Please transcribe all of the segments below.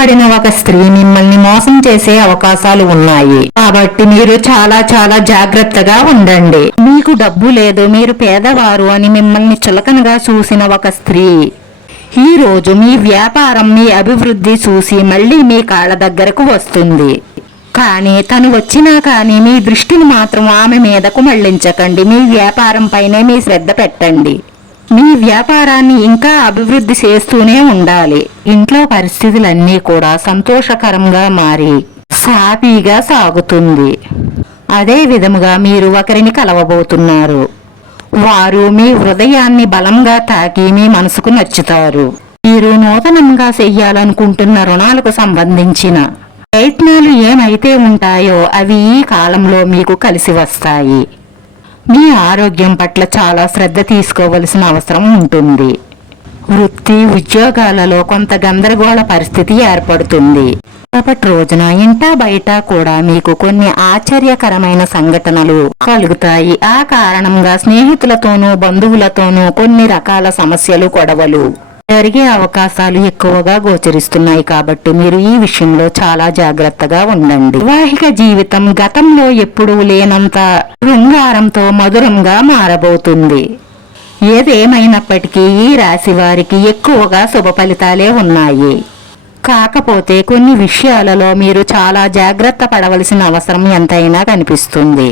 పడిన ఒక స్త్రీ మిమ్మల్ని మోసం చేసే అవకాశాలు ఉన్నాయి. కాబట్టి మీరు చాలా చాలా జాగ్రత్తగా ఉండండి. మీకు డబ్బు లేదు మీరు పేదవారు అని మిమ్మల్ని చులకనగా చూసిన ఒక స్త్రీ. ఈ రోజు మీ వ్యాపారం మీ అభివృద్ధి చూసి మళ్ళీ మీ కాళ్ళ దగ్గరకు వస్తుంది. కానీ తను వచ్చినా కానీ మీ దృష్టిని మాత్రం ఆమె మీదకు మళ్ళించకండి. మీ వ్యాపారం పైనే మీ శ్రద్ధ పెట్టండి. మీ వ్యాపారాన్ని ఇంకా అభివృద్ధి చేస్తూనే ఉండాలి. ఇంట్లో పరిస్థితులన్నీ కూడా సంతోషకరంగా మారి సాఫీగా సాగుతుంది. అదే విధముగా మీరు ఒకరిని కలవబోతున్నారు. వారు మీ హృదయాన్ని బలంగా తాకి మీ మనసుకు నచ్చుతారు. మీరు నూతనంగా చెయ్యాలనుకుంటున్న రుణాలకు సంబంధించిన ప్రయత్నాలు ఏమైతే ఉంటాయో అవి ఈ కాలంలో మీకు కలిసి వస్తాయి. మీ ఆరోగ్యం పట్ల చాలా శ్రద్ధ తీసుకోవలసిన అవసరం ఉంటుంది. వృత్తి ఉద్యోగాలలో కొంత గందరగోళ పరిస్థితి ఏర్పడుతుంది. రేపటి రోజున ఇంటా బయట కూడా మీకు కొన్ని ఆశ్చర్యకరమైన సంఘటనలు కలుగుతాయి. ఆ కారణంగా స్నేహితులతోనూ బంధువులతోనూ కొన్ని రకాల సమస్యలు గొడవలు జరిగే అవకాశాలు ఎక్కువగా గోచరిస్తున్నాయి కాబట్టి మీరు ఈ విషయంలో చాలా జాగ్రత్తగా ఉండండి. వైవాహిక జీవితం గతంలో ఎప్పుడూ లేనంత శృంగారంతో మధురంగా మారబోతుంది. ఏదేమైనప్పటికీ ఈ రాశి వారికి ఎక్కువగా శుభ ఫలితాలే ఉన్నాయి. కాకపోతే కొన్ని విషయాలలో మీరు చాలా జాగ్రత్త పడవలసిన అవసరం ఎంతైనా కనిపిస్తుంది.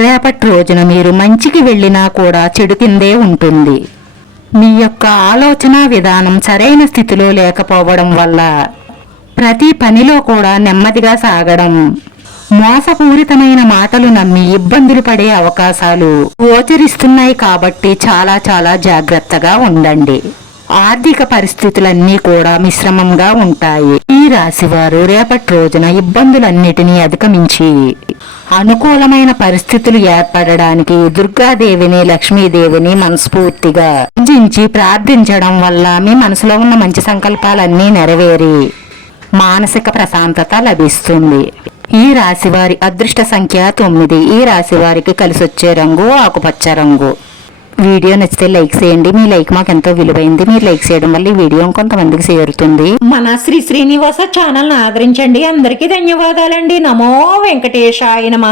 రేపటి రోజున మీరు మంచికి వెళ్ళినా కూడా చెడు కిందే ఉంటుంది. మీ యొక్క ఆలోచన విధానం సరైన స్థితిలో లేకపోవడం వల్ల ప్రతి పనిలో కూడా నెమ్మదిగా సాగడం. మోసపూరితమైన మాటలు నమ్మి ఇబ్బందులు పడే అవకాశాలు గోచరిస్తున్నాయి కాబట్టి చాలా చాలా జాగ్రత్తగా ఉండండి. ఆర్థిక పరిస్థితులన్నీ కూడా మిశ్రమంగా ఉంటాయి. ఈ రాశివారు రేపటి రోజున ఇబ్బందులన్నిటినీ అధిగమించి అనుకూలమైన పరిస్థితులు ఏర్పడడానికి దుర్గాదేవిని లక్ష్మీదేవిని మనస్ఫూర్తిగా పూజించి ప్రార్థించడం వల్ల మీ మనసులో ఉన్న మంచి సంకల్పాలన్నీ నెరవేరి మానసిక ప్రశాంతత లభిస్తుంది. ఈ రాశి వారి అదృష్ట సంఖ్య తొమ్మిది. ఈ రాశి వారికి కలిసి వచ్చే రంగు ఆకుపచ్చ రంగు. వీడియో నచ్చితే లైక్ చేయండి. మీ లైక్ మాకు ఎంతో విలువైంది. మీరు లైక్ చేయడం వల్ల ఈ వీడియో కొంతమందికి చేరుతుంది. మన శ్రీ శ్రీనివాస ఛానల్ ఆదరించండి. అందరికీ ధన్యవాదాలండి. నమో వెంకటేశాయ నమ.